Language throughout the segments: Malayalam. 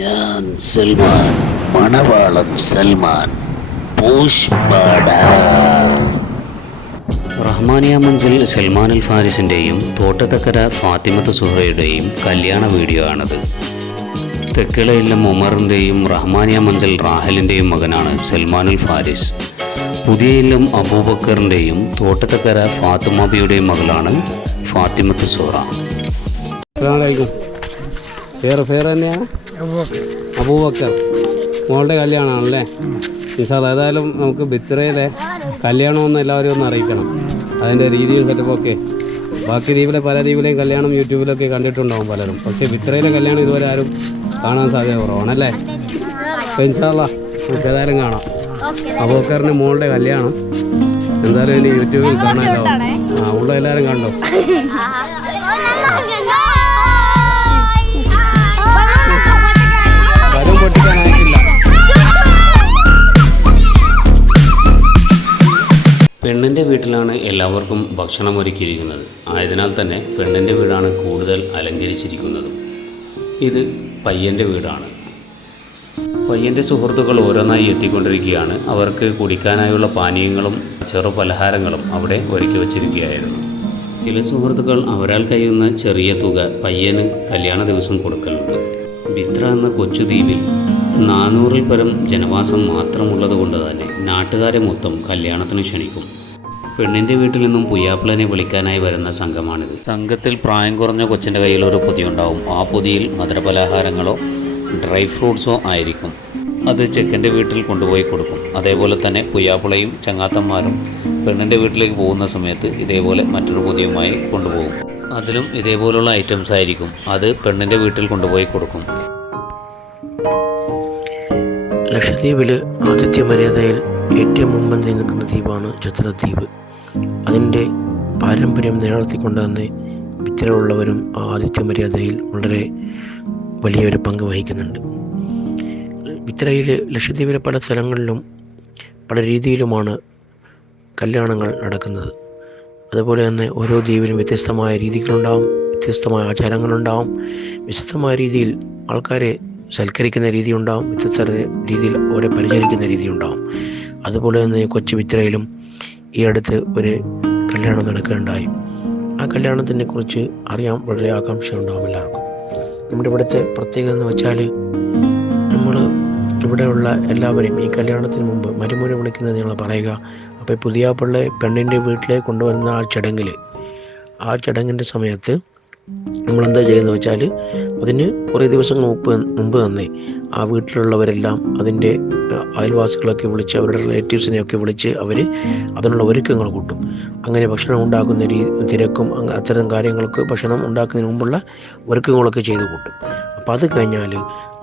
ഞാൻ സൽമാൻ, മണവാളൻ സൽമാൻ, പുഷ്പട. റഹ്മാനിയ മഞ്ചൽ സൽമാൻ അൽ ഫാരിസിൻ്റെയും തോട്ടത്തക്കര ഫാത്തിമത്ത് സുഹറയുടെയും കല്യാണ വീഡിയോ ആണത്. തെക്കിളയില്ലം ഉമറിൻ്റെയും റഹ്മാനിയ മഞ്ചൽ റാഹലിൻ്റെയും മകനാണ് സൽമാൻ അൽ ഫാരിസ്. പുതിയ ഇല്ലം അബൂബക്കറിൻ്റെയും തോട്ടത്തക്കര ഫാത്തിമാബിയുടെയും മകളാണ് ഫാത്തിമത്ത് സുഹറ. പേര് തന്നെയാണ് അബൂബക്കർ. മോളുടെ കല്യാണമാണല്ലേ? നിസാദ്, ഏതായാലും നമുക്ക് ബിത്രയിലെ കല്യാണമെന്ന് എല്ലാവരും ഒന്ന് അറിയിക്കണം. അതിൻ്റെ രീതിയും സെറ്റപ്പൊക്കെ. ബാക്കി ദ്വീപിലെ പല ദ്വീപിലെയും കല്യാണം യൂട്യൂബിലൊക്കെ കണ്ടിട്ടുണ്ടാവും പലരും. പക്ഷേ ബിത്രയിലെ കല്യാണം ഇതുവരെ ആരും കാണാൻ സാധ്യത കുറവാണല്ലേ? അപ്പോൾ ഇൻഷാ അല്ലാഹ് നമുക്ക് ഏതായാലും കാണാം. അബൂബക്കറിന് മോളുടെ കല്യാണം എന്തായാലും ഇനി യൂട്യൂബിൽ കാണാമല്ലോ. ഉള്ള എല്ലാവരും കണ്ടോ? പെണ്ണിൻ്റെ വീട്ടിലാണ് എല്ലാവർക്കും ഭക്ഷണം ഒരുക്കിയിരിക്കുന്നത്. ആയതിനാൽ തന്നെ പെണ്ണിൻ്റെ വീടാണ് കൂടുതൽ അലങ്കരിച്ചിരിക്കുന്നത്. ഇത് പയ്യൻ്റെ വീടാണ്. പയ്യൻ്റെ സുഹൃത്തുക്കൾ ഓരോന്നായി എത്തിക്കൊണ്ടിരിക്കുകയാണ്. അവർക്ക് കുടിക്കാനായുള്ള പാനീയങ്ങളും ചെറു പലഹാരങ്ങളും അവിടെ ഒരുക്കി വച്ചിരിക്കുകയായിരുന്നു. ചില സുഹൃത്തുക്കൾ അവരാൽ കഴിയുന്ന ചെറിയ തുക പയ്യന് കല്യാണ ദിവസം കൊടുക്കലുണ്ട്. ബിത്ര എന്ന കൊച്ചുദ്വീപിൽ 400-ൽ പരം ജനവാസം മാത്രമുള്ളത് കൊണ്ട് തന്നെ നാട്ടുകാരെ മൊത്തം കല്യാണത്തിന് ക്ഷണിക്കും. പെണ്ണിൻ്റെ വീട്ടിൽ നിന്നും പുയ്യാപ്പിളനെ വിളിക്കാനായി വരുന്ന സംഘമാണിത്. സംഘത്തിൽ പ്രായം കുറഞ്ഞ കൊച്ചിൻ്റെ കയ്യിൽ ഒരു പൊതിയുണ്ടാവും. ആ പൊതിയിൽ മധുരപലഹാരങ്ങളോ ഡ്രൈ ഫ്രൂട്ട്സോ ആയിരിക്കും. അത് ചെക്കൻ്റെ വീട്ടിൽ കൊണ്ടുപോയി കൊടുക്കും. അതേപോലെ തന്നെ പുയ്യാപ്പിളയും ചങ്ങാത്തന്മാരും പെണ്ണിൻ്റെ വീട്ടിലേക്ക് പോകുന്ന സമയത്ത് ഇതേപോലെ മറ്റൊരു പൊതിയുമായി കൊണ്ടുപോകും. അതിലും ഇതേപോലുള്ള ഐറ്റംസ് ആയിരിക്കും. അത് പെണ്ണിൻ്റെ വീട്ടിൽ കൊണ്ടുപോയി കൊടുക്കും. ലക്ഷദ്വീപിൽ ആതിഥ്യ മര്യാദയിൽ ഏറ്റവും മുമ്പന്തിൽ നിൽക്കുന്ന ദ്വീപാണ് ചത്രദ്വീപ്. അതിൻ്റെ പാരമ്പര്യം നിലനിർത്തിക്കൊണ്ട് തന്നെ ബിത്രയിലുള്ളവരും ആ ആതിഥ്യ മര്യാദയിൽ വളരെ വലിയൊരു പങ്ക് വഹിക്കുന്നുണ്ട്. ബിത്രയിൽ ലക്ഷദ്വീപിലെ പല സ്ഥലങ്ങളിലും പല രീതിയിലുമാണ് കല്യാണങ്ങൾ നടക്കുന്നത്. അതുപോലെ തന്നെ ഓരോ ദ്വീപിലും വ്യത്യസ്തമായ രീതികളുണ്ടാവും, വ്യത്യസ്തമായ ആചാരങ്ങളുണ്ടാവും, വ്യത്യസ്തമായ രീതിയിൽ ആൾക്കാരെ സൽക്കരിക്കുന്ന രീതി ഉണ്ടാവും, വ്യത്യസ്ത രീതിയിൽ അവരെ പരിചരിക്കുന്ന രീതി ഉണ്ടാവും. അതുപോലെ തന്നെ കൊച്ചു ബിത്രയിലും ഈ അടുത്ത് ഒരു കല്യാണം നടക്കുകയുണ്ടായി. ആ കല്യാണത്തിനെ കുറിച്ച് അറിയാൻ വളരെ ആകാംക്ഷ ഉണ്ടാവും എല്ലാവർക്കും. നമ്മുടെ ഇവിടുത്തെ പ്രത്യേകത എന്ന് വെച്ചാൽ നമ്മൾ ഇവിടെയുള്ള എല്ലാവരെയും ഈ കല്യാണത്തിന് മുമ്പ് മരുമോനെ വിളിക്കുന്നത് ഞങ്ങൾ പറയുക. അപ്പോൾ പുതിയാപ്പിള്ളെ പെണ്ണിൻ്റെ വീട്ടിലേക്ക് കൊണ്ടുവരുന്ന ആ ചടങ്ങിൻ്റെ സമയത്ത് നമ്മളെന്താ ചെയ്യുന്നത് വെച്ചാൽ അതിന് കുറേ ദിവസങ്ങൾ മുമ്പ് തന്നെ ആ വീട്ടിലുള്ളവരെല്ലാം അതിൻ്റെ അയൽവാസികളൊക്കെ വിളിച്ച് അവരുടെ റിലേറ്റീവ്സിനെയൊക്കെ വിളിച്ച് അവർ അതിനുള്ള ഒരുക്കങ്ങൾ കൂട്ടും. അങ്ങനെ ഭക്ഷണം ഉണ്ടാക്കുന്ന തിരക്കും അത്തരം കാര്യങ്ങൾക്ക് ഭക്ഷണം ഉണ്ടാക്കുന്നതിന് മുമ്പുള്ള ഒരുക്കങ്ങളൊക്കെ ചെയ്ത് കൂട്ടും. അപ്പോൾ അത് കഴിഞ്ഞാൽ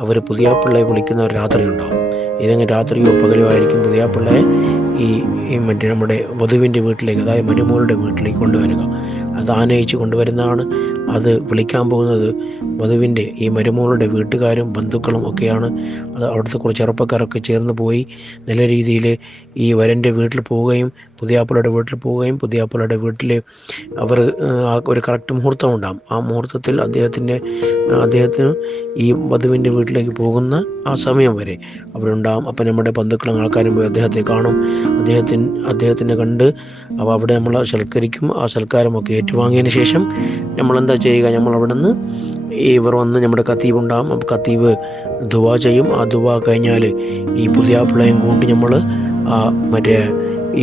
അവർ പുതിയാപ്പിള്ളയെ വിളിക്കുന്ന ഒരു രാത്രി ഉണ്ടാവും. ഏതെങ്കിലും രാത്രിയോ പകലോ ആയിരിക്കും പുതിയാപ്പിള്ളയെ ഈ മറ്റേ നമ്മുടെ വധുവിൻ്റെ വീട്ടിലേക്ക്, അതായത് മരുമോളുടെ വീട്ടിലേക്ക് കൊണ്ടുവരിക. അത് ആനയിച്ച് കൊണ്ടുവരുന്നതാണ്. അത് വിളിക്കാൻ പോകുന്നത് വധുവിൻ്റെ ഈ മരുമോളുടെ വീട്ടുകാരും ബന്ധുക്കളും ഒക്കെയാണ്. അത് അവിടുത്തെ കുറച്ച് ചെറുപ്പക്കാരൊക്കെ ചേർന്ന് പോയി നല്ല രീതിയിൽ ഈ വരൻ്റെ വീട്ടിൽ പോവുകയും പുതിയാപ്പിളയുടെ വീട്ടിൽ പോവുകയും പുതിയാപ്പിളയുടെ വീട്ടിൽ അവർ ഒരു കറക്റ്റ് മുഹൂർത്തം ഉണ്ടാകും. ആ മുഹൂർത്തത്തിൽ അദ്ദേഹത്തിന് ഈ വധുവിൻ്റെ വീട്ടിലേക്ക് പോകുന്ന ആ സമയം വരെ അവരുണ്ടാകും. അപ്പം നമ്മുടെ ബന്ധുക്കളും ആൾക്കാരും പോയി അദ്ദേഹത്തെ കാണും. അദ്ദേഹത്തിനെ കണ്ട് അപ്പോൾ അവിടെ നമ്മൾ സൽക്കരിക്കും. ആ സൽക്കാരമൊക്കെ ഏറ്റുവാങ്ങിയതിന് ശേഷം നമ്മളെന്താ ചെയ്യുക, നമ്മൾ അവിടെ നിന്ന് ഇവർ വന്ന് നമ്മുടെ കത്തീബ് ഉണ്ടാകും. അപ്പോൾ കത്തീബ് ദുആ ചെയ്യും. ആ ദുആ കഴിഞ്ഞാൽ ഈ പുതിയാപ്പിളയും കൂട്ടി നമ്മൾ മറ്റേ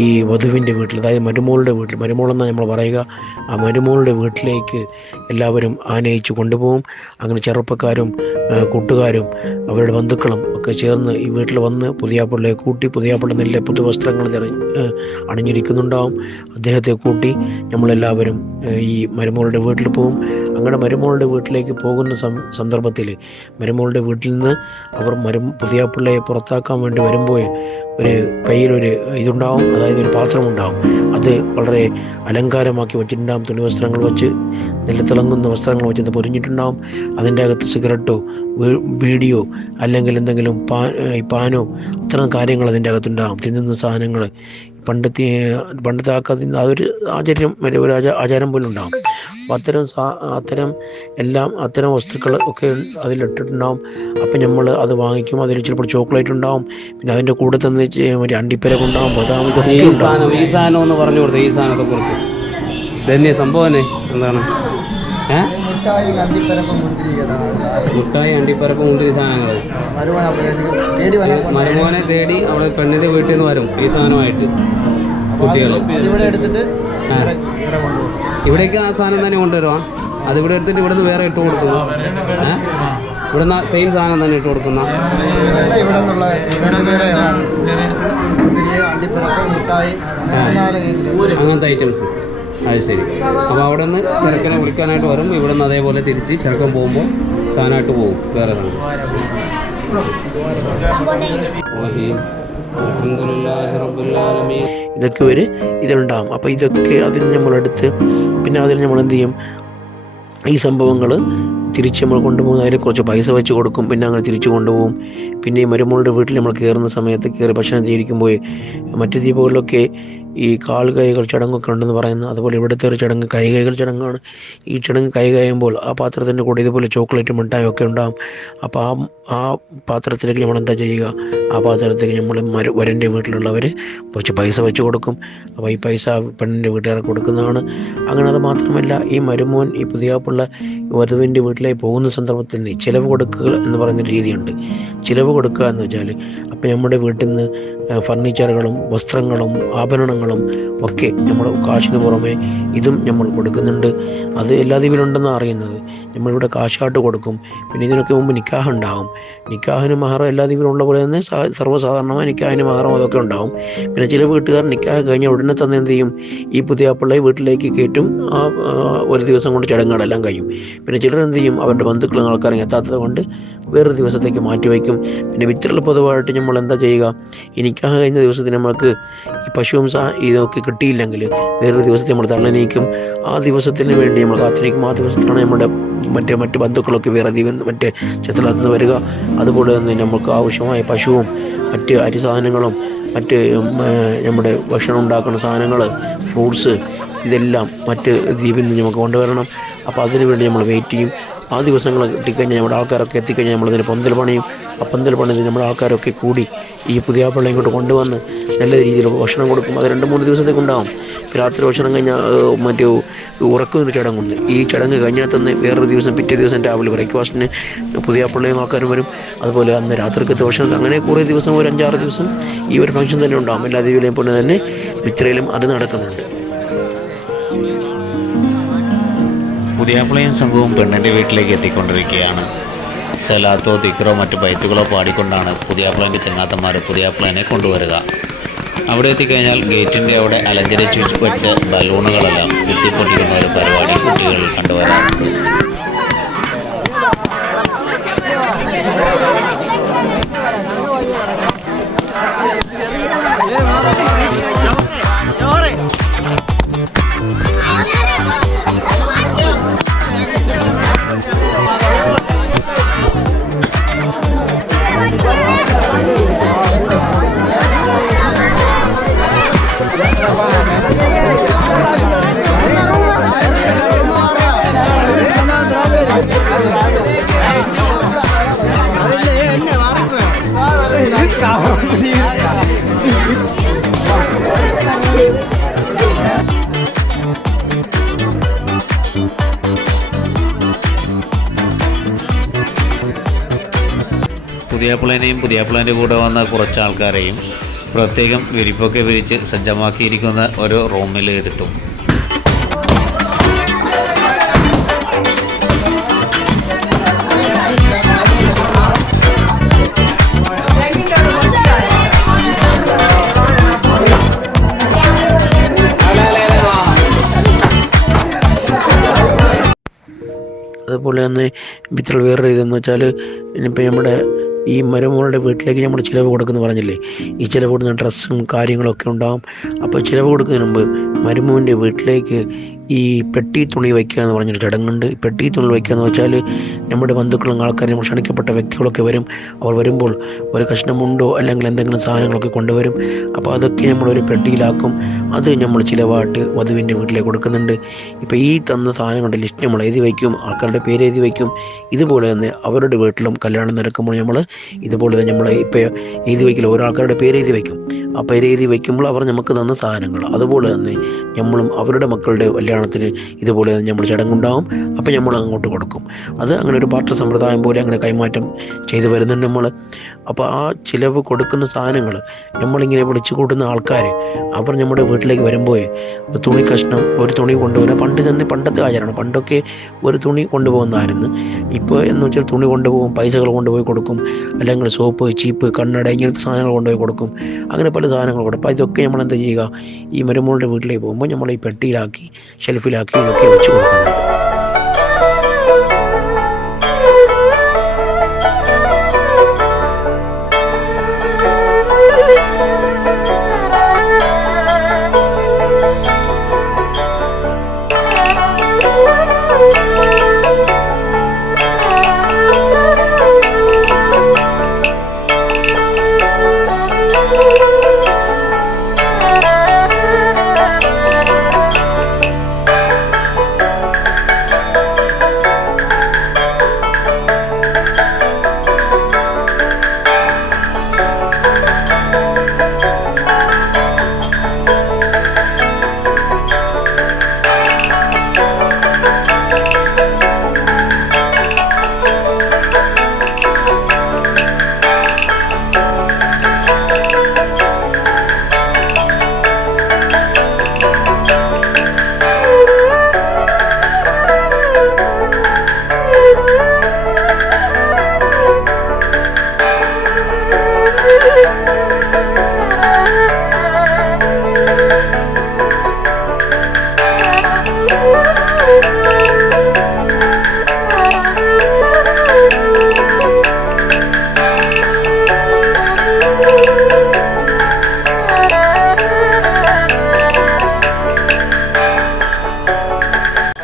ഈ വധുവിൻ്റെ വീട്ടിൽ, അതായത് മരുമോളെന്നാണ് നമ്മൾ പറയുക, ആ മരുമോളുടെ വീട്ടിലേക്ക് എല്ലാവരും ആനയിച്ച് കൊണ്ടുപോകും. അങ്ങനെ ചെറുപ്പക്കാരും കൂട്ടുകാരും അവരുടെ ബന്ധുക്കളും ഒക്കെ ചേർന്ന് ഈ വീട്ടിൽ വന്ന് പുതിയാപ്പിള്ളയെ കൂട്ടി, പുതിയാപ്പിള്ള നല്ല പുതുവസ്ത്രങ്ങൾ അണിഞ്ഞിരിക്കുന്നുണ്ടാവും. അദ്ദേഹത്തെ കൂട്ടി നമ്മളെല്ലാവരും ഈ മരുമോളുടെ വീട്ടിൽ പോകും. അങ്ങനെ മരുമോളുടെ വീട്ടിലേക്ക് പോകുന്ന സന്ദർഭത്തിൽ മരുമോളുടെ വീട്ടിൽ നിന്ന് അവർ പുതിയാപ്പിള്ളയെ പുറത്താക്കാൻ വേണ്ടി വരുമ്പോൾ ഒരു കയ്യിലൊരു ഇതുണ്ടാവും, അതായത് ഒരു പാത്രമുണ്ടാവും. അത് വളരെ അലങ്കാരമാക്കി വെച്ചിട്ടുണ്ടാകും. തുണി വസ്ത്രങ്ങൾ വെച്ച് നല്ല തിളങ്ങുന്ന വസ്ത്രങ്ങൾ വെച്ച് പൊരിഞ്ഞിട്ടുണ്ടാവും. അതിൻ്റെ അകത്ത് സിഗരറ്റോ ബീഡിയോ അല്ലെങ്കിൽ എന്തെങ്കിലും പാനോ അത്തരം കാര്യങ്ങൾ അതിൻ്റെ അകത്തുണ്ടാകും. തിന്നുന്ന സാധനങ്ങൾ പണ്ടത്തെ ആൾക്കാർ അതൊരു ആചാര്യം, ഒരു ആചാരം പോലും ഉണ്ടാകും. അപ്പോൾ അത്തരം വസ്തുക്കൾ ഒക്കെ അതിലിട്ടിട്ടുണ്ടാകും. അപ്പം നമ്മൾ അത് വാങ്ങിക്കും. അതിൽ ചിലപ്പോൾ ചോക്ലേറ്റ് ഉണ്ടാവും, പിന്നെ അതിൻ്റെ കൂടെ തന്നെ ഒരു അണ്ടിപ്പരക്ക് ഉണ്ടാവും, ബദാം, ഇതൊക്കെ ഉണ്ടാവും. ഈ സാധനം ഒന്ന് പറഞ്ഞു കൊടുത്തേ, ഈ സാധനത്തെ കുറിച്ച്. ഇതന്നെ സംഭവം തന്നെ എന്താണ്? മുട്ടായി, അണ്ടിപ്പരപ്പ്, മുന്തിരി സാധനങ്ങൾ മരുമോനെ തേടി അവിടെ പെണ്ണിൻ്റെ വീട്ടിൽ നിന്ന് വരും ഈ സാധനമായിട്ട് കുട്ടികൾ. ഇവിടേക്ക് ആ സാധനം തന്നെ കൊണ്ടുവരുവാ. അതിവിടെ എടുത്തിട്ട് ഇവിടുന്ന് വേറെ ഇട്ട് കൊടുക്കുന്നു. ഇവിടുന്ന് സെയിം സാധനം തന്നെ ഇട്ട് കൊടുക്കുന്ന അങ്ങനത്തെ ഐറ്റംസ്. അത് ശരി. അപ്പോൾ അവിടെ നിന്ന് ചെറുക്കനെ വിളിക്കാനായിട്ട് വരും. ഇവിടെ നിന്ന് അതേപോലെ തിരിച്ച് ചെറുക്കൻ പോകുമ്പോൾ സാധനമായിട്ട് പോകും വേറെ സാധനം. ഇതൊക്കെ ഇതിലുണ്ടാകും. അപ്പോൾ ഇതൊക്കെ അതിൽ നമ്മളെടുത്ത് പിന്നെ അതിൽ നമ്മൾ എന്ത് ചെയ്യും, ഈ സംഭവങ്ങൾ തിരിച്ച് നമ്മൾ കൊണ്ടുപോകും. അതിൽ കുറച്ച് പൈസ വെച്ച് കൊടുക്കും, പിന്നെ അങ്ങനെ തിരിച്ചു കൊണ്ടുപോകും. പിന്നെ ഈ മരുമകളുടെ വീട്ടിൽ നമ്മൾ കയറുന്ന സമയത്ത് കയറി ഭക്ഷണം ചെയ്തിരിക്കുമ്പോൾ മറ്റു ദ്വീപുകളിലൊക്കെ ഈ കാൽകൈകൾ ചടങ്ങൊക്കെ ഉണ്ടെന്ന് പറയുന്നത്. അതുപോലെ ഇവിടുത്തെ ഒരു ചടങ്ങ് കൈകൈകൾ ചടങ്ങാണ്. ഈ ചടങ്ങ് കൈ കഴിയുമ്പോൾ ആ പാത്രത്തിൻ്റെ കൂടെ ഇതുപോലെ ചോക്ലേറ്റ് മിഠായും ഒക്കെ ഉണ്ടാകും. അപ്പോൾ ആ പാത്രത്തിലേക്ക് നമ്മൾ എന്താ ചെയ്യുക, ആ പാത്രത്തിലേക്ക് നമ്മൾ വരൻ്റെ വീട്ടിലുള്ളവർ കുറച്ച് പൈസ വെച്ച് കൊടുക്കും. അപ്പോൾ ഈ പൈസ പെണ്ണിൻ്റെ വീട്ടുകാർക്ക് കൊടുക്കുന്നതാണ്. അങ്ങനെ അത് മാത്രമല്ല, ഈ മരുമോൻ ഈ പുതിയാപ്പുള്ള വധുവിൻ്റെ വീട്ടിലേക്ക് പോകുന്ന സന്ദർഭത്തിൽ നിന്ന് ചിലവ് കൊടുക്കുക എന്ന് പറയുന്ന രീതിയുണ്ട്. ചിലവ് കൊടുക്കുക എന്ന് വെച്ചാൽ, അപ്പോൾ നമ്മുടെ വീട്ടിൽ നിന്ന് ഫർണിച്ചറുകളും വസ്ത്രങ്ങളും ആഭരണങ്ങളും ഒക്കെ നമ്മൾ കാശിന് പുറമെ ഇതും നമ്മൾ കൊടുക്കുന്നുണ്ട്. അത് എല്ലാ ദ്വീപിലുണ്ടെന്നാണ് അറിയുന്നത്. നമ്മളിവിടെ കാശായിട്ട് കൊടുക്കും. പിന്നെ ഇതിനൊക്കെ മുമ്പ് നിക്കാഹ് ഉണ്ടാകും. നിക്കാഹിന് മഹറം എല്ലാ ദ്വീപിലുള്ള പോലെ തന്നെ സർവ്വസാധാരണമായ നിക്കാഹിന് മഹറം അതൊക്കെ ഉണ്ടാകും. പിന്നെ ചില വീട്ടുകാർ നിക്കാഹ് കഴിഞ്ഞ ഉടനെ തന്നെ എന്ത് ചെയ്യും, ഈ പുതിയാപ്പിള്ളയെ വീട്ടിലേക്ക് കയറ്റും. ഒരു ദിവസം കൊണ്ട് ചടങ്ങുകളെല്ലാം കഴിയും. പിന്നെ ചിലർ എന്ത് ചെയ്യും, അവരുടെ ബന്ധുക്കളും ആൾക്കാരും എത്താത്തത് കൊണ്ട് വേറൊരു ദിവസത്തേക്ക് മാറ്റിവെക്കും. പിന്നെ വിത്തറിൽ പൊതുവായിട്ട് നമ്മൾ എന്താ ചെയ്യുക, ഈ നിക്കാഹ് കഴിഞ്ഞ ദിവസത്തിന് നമുക്ക് ഈ പശുവും ഇതൊക്കെ കിട്ടിയില്ലെങ്കിൽ വേറൊരു ദിവസത്തെ നമ്മൾ തള്ളനീക്കും. ആ ദിവസത്തിന് വേണ്ടി നമ്മൾ കാത്തിരിക്കും. ആ ദിവസത്തിലാണ് നമ്മുടെ മറ്റ് ബന്ധുക്കളൊക്കെ വേറെ മറ്റേ ചത്തലത്ത് നിന്ന് വരിക. അതുപോലെ തന്നെ നമുക്ക് ആവശ്യമായ പശുവും മറ്റ് അരി സാധനങ്ങളും മറ്റ് നമ്മുടെ ഭക്ഷണം ഉണ്ടാക്കുന്ന സാധനങ്ങൾ, ഫ്രൂട്ട്സ്, ഇതെല്ലാം മറ്റ് ദ്വീപിൽ നിന്ന് നമുക്ക് കൊണ്ടുവരണം. അപ്പോൾ അതിനു വേണ്ടി നമ്മൾ വെയിറ്റ് ചെയ്യും. ആ ദിവസങ്ങൾ കിട്ടിക്കഴിഞ്ഞാൽ നമ്മുടെ ആൾക്കാരൊക്കെ എത്തിക്കഴിഞ്ഞാൽ നമ്മളതിന് പന്തൽ പണിയും. ആ പന്തൽ പണിയിൽ നമ്മുടെ ആൾക്കാരൊക്കെ കൂടി ഈ പുതിയാപ്പിള ഇങ്ങോട്ട് കൊണ്ടുവന്ന് നല്ല രീതിയിൽ ഭക്ഷണം കൊടുക്കും. അത് 2-3 ദിവസത്തേക്ക് ഉണ്ടാകും. രാത്രി ഭക്ഷണം കഴിഞ്ഞാൽ മറ്റു ഉറക്കുന്നൊരു ചടങ്ങുണ്ട്. ഈ ചടങ്ങ് കഴിഞ്ഞാൽ തന്നെ വേറൊരു ദിവസം പിറ്റേ ദിവസം രാവിലെ ബ്രേക്ക്ഫാസ്റ്റിന് പുതിയാപ്പിള്ളയും ആൾക്കാരും വരും. അതുപോലെ അന്ന് രാത്രിക്കത്തെ ഭക്ഷണം, അങ്ങനെ കുറേ ദിവസം, ഒരു 5-6 ദിവസം ഈ ഒരു ഫംഗ്ഷൻ തന്നെ ഉണ്ടാകും. എല്ലാ ദ്വീപിലെയും പോലെ തന്നെ മിത്രയിലും അത് നടക്കുന്നുണ്ട്. പുതിയാപ്പിളയും സംഘവും പെണ്ണിൻ്റെ വീട്ടിലേക്ക് എത്തിക്കൊണ്ടിരിക്കുകയാണ്. സലാത്തോ ദിക്റോ മറ്റു ബൈത്തുകളോ പാടിക്കൊണ്ടാണ് പുതിയാപ്പിളൻ്റെ ചങ്ങാത്തന്മാർ പുതിയാപ്പിളനെ കൊണ്ടുവരിക. അവിടെ എത്തിക്കഴിഞ്ഞാൽ ഗേറ്റിൻ്റെ അവിടെ അലങ്കരിച്ച് വെച്ച ബലൂണുകളെല്ലാം കുത്തിപ്പൊട്ടിക്കുന്ന ഒരു പരിപാടി കുട്ടികളിൽ കണ്ടുവരാറുണ്ട്. പുതിയാപ്പിളനെയും പുതിയാപ്പിളൻ്റെ കൂടെ വന്ന കുറച്ച് ആൾക്കാരെയും പ്രത്യേകം വിരിപ്പൊക്കെ വിരിച്ച് സജ്ജമാക്കിയിരിക്കുന്ന ഒരു റൂമിൽ എടുത്തു. അതുപോലെ തന്നെ മിത്ര വേറെ ഇതെന്ന് വെച്ചാൽ, ഇനിയിപ്പോൾ നമ്മുടെ ഈ മരുമകളുടെ വീട്ടിലേക്ക് നമ്മൾ ചിലവ് കൊടുക്കുന്നു പറഞ്ഞില്ലേ, ഈ ചിലവ് കൊടുക്കുന്ന ഡ്രസ്സും കാര്യങ്ങളൊക്കെ ഉണ്ടാകും. അപ്പോൾ ചിലവ് കൊടുക്കുന്നതിന് മുമ്പ് മരുമോൻ്റെ വീട്ടിലേക്ക് ഈ പെട്ടി തുണി വയ്ക്കുക എന്ന് പറഞ്ഞൊരു ചടങ്ങുണ്ട്. പെട്ടി തുണി വയ്ക്കുക എന്ന് വെച്ചാൽ നമ്മുടെ ബന്ധുക്കളും ആൾക്കാരും ക്ഷണിക്കപ്പെട്ട വ്യക്തികളൊക്കെ വരും. അവർ വരുമ്പോൾ ഒരു കഷ്ണം മുണ്ടോ അല്ലെങ്കിൽ എന്തെങ്കിലും സാധനങ്ങളൊക്കെ കൊണ്ടുവരും. അപ്പോൾ അതൊക്കെ നമ്മളൊരു പെട്ടിയിലാക്കും. അത് നമ്മൾ ചിലവായിട്ട് വധുവിൻ്റെ വീട്ടിലേക്ക് കൊടുക്കുന്നുണ്ട്. ഇപ്പോൾ ഈ തന്ന സാധനങ്ങളുടെ ലിസ്റ്റ് നമ്മൾ എഴുതി വയ്ക്കും, ആൾക്കാരുടെ പേര് എഴുതി വയ്ക്കും. ഇതുപോലെ തന്നെ അവരുടെ വീട്ടിലും കല്യാണം നടക്കുമ്പോൾ നമ്മൾ ഇതുപോലെ തന്നെ നമ്മൾ ഇപ്പോൾ എഴുതി വയ്ക്കില്ല, ഓരോ ആൾക്കാരുടെ പേര് എഴുതി വയ്ക്കും. ആ പേര് എഴുതി വയ്ക്കുമ്പോൾ അവർ നമുക്ക് തന്ന സാധനങ്ങൾ അതുപോലെ തന്നെ നമ്മളും അവരുടെ മക്കളുടെ കല്യാണത്തിന് ഇതുപോലെ തന്നെ നമ്മൾ ചടങ്ങുണ്ടാവും. അപ്പോൾ നമ്മൾ അങ്ങോട്ട് കൊടുക്കും. അത് അങ്ങനെ ഒരു പാർട്ടി സമ്പ്രദായം പോലെ അങ്ങനെ കൈമാറ്റം ചെയ്തു വരുന്നുണ്ട് നമ്മൾ. അപ്പോൾ ആ ചിലവ് കൊടുക്കുന്ന സാധനങ്ങൾ നമ്മളിങ്ങനെ വിളിച്ചു കൂട്ടുന്ന ആൾക്കാർ അവർ നമ്മുടെ വീട്ടിലേക്ക് വരുമ്പോൾ തുണി കഷ്ണം ഒരു തുണി കൊണ്ടുവരാൻ പണ്ടത്തെ ആചാരമാണ്. പണ്ടൊക്കെ ഒരു തുണി കൊണ്ടുപോകുന്നതായിരുന്നു. ഇപ്പോൾ എന്ന് വെച്ചാൽ തുണി കൊണ്ടുപോകും, പൈസകൾ കൊണ്ടുപോയി കൊടുക്കും, അല്ലെങ്കിൽ സോപ്പ്, ചീപ്പ്, കണ്ണട ഇങ്ങനത്തെ സാധനങ്ങൾ കൊണ്ടുപോയി കൊടുക്കും. അങ്ങനെ പല സാധനങ്ങൾ കൊടുക്കും. അപ്പോൾ ഇതൊക്കെ നമ്മൾ എന്താ ചെയ്യുക, ഈ മരുമകളുടെ വീട്ടിലേക്ക് പോകുമ്പോൾ നമ്മൾ ഈ പെട്ടിയിലാക്കി ഷെൽഫിലാക്കി ഇതൊക്കെ വെച്ച് കൊടുക്കുന്നുണ്ട്.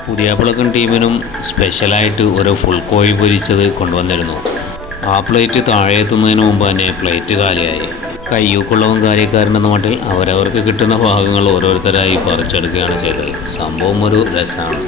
പുതിയാപ്പിളക്കും ടീമിനും സ്പെഷ്യലായിട്ട് ഒരു ഫുൾ കോഴി പൊരിച്ചത് കൊണ്ടുവന്നിരുന്നു. ആ പ്ലേറ്റ് താഴെ എത്തുന്നതിന് മുമ്പ് തന്നെ പ്ലേറ്റ് കാലിയായി. കയ്യൂക്കുള്ളവൻ കാര്യക്കാരനെന്ന മട്ടിൽ അവരവർക്ക് കിട്ടുന്ന ഭാഗങ്ങൾ ഓരോരുത്തരായി പറിച്ചെടുക്കുകയാണ് ചെയ്തത്. സംഭവം ഒരു രസമാണ്.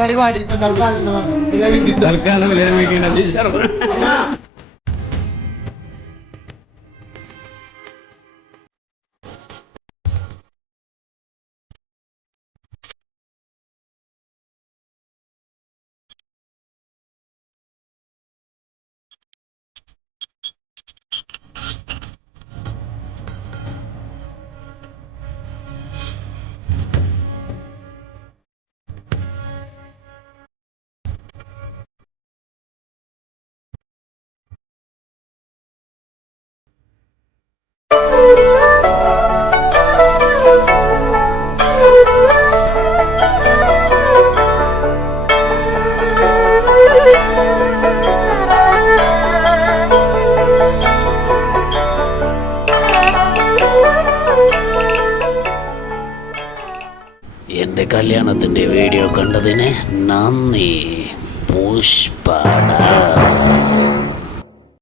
പരിപാടി തൽക്കാലം വിരമിക്കുന്നത് ശർമ്മ. എൻ്റെ കല്യാണത്തിൻ്റെ വീഡിയോ കണ്ടതിന് നന്ദി. പുഷ്പട.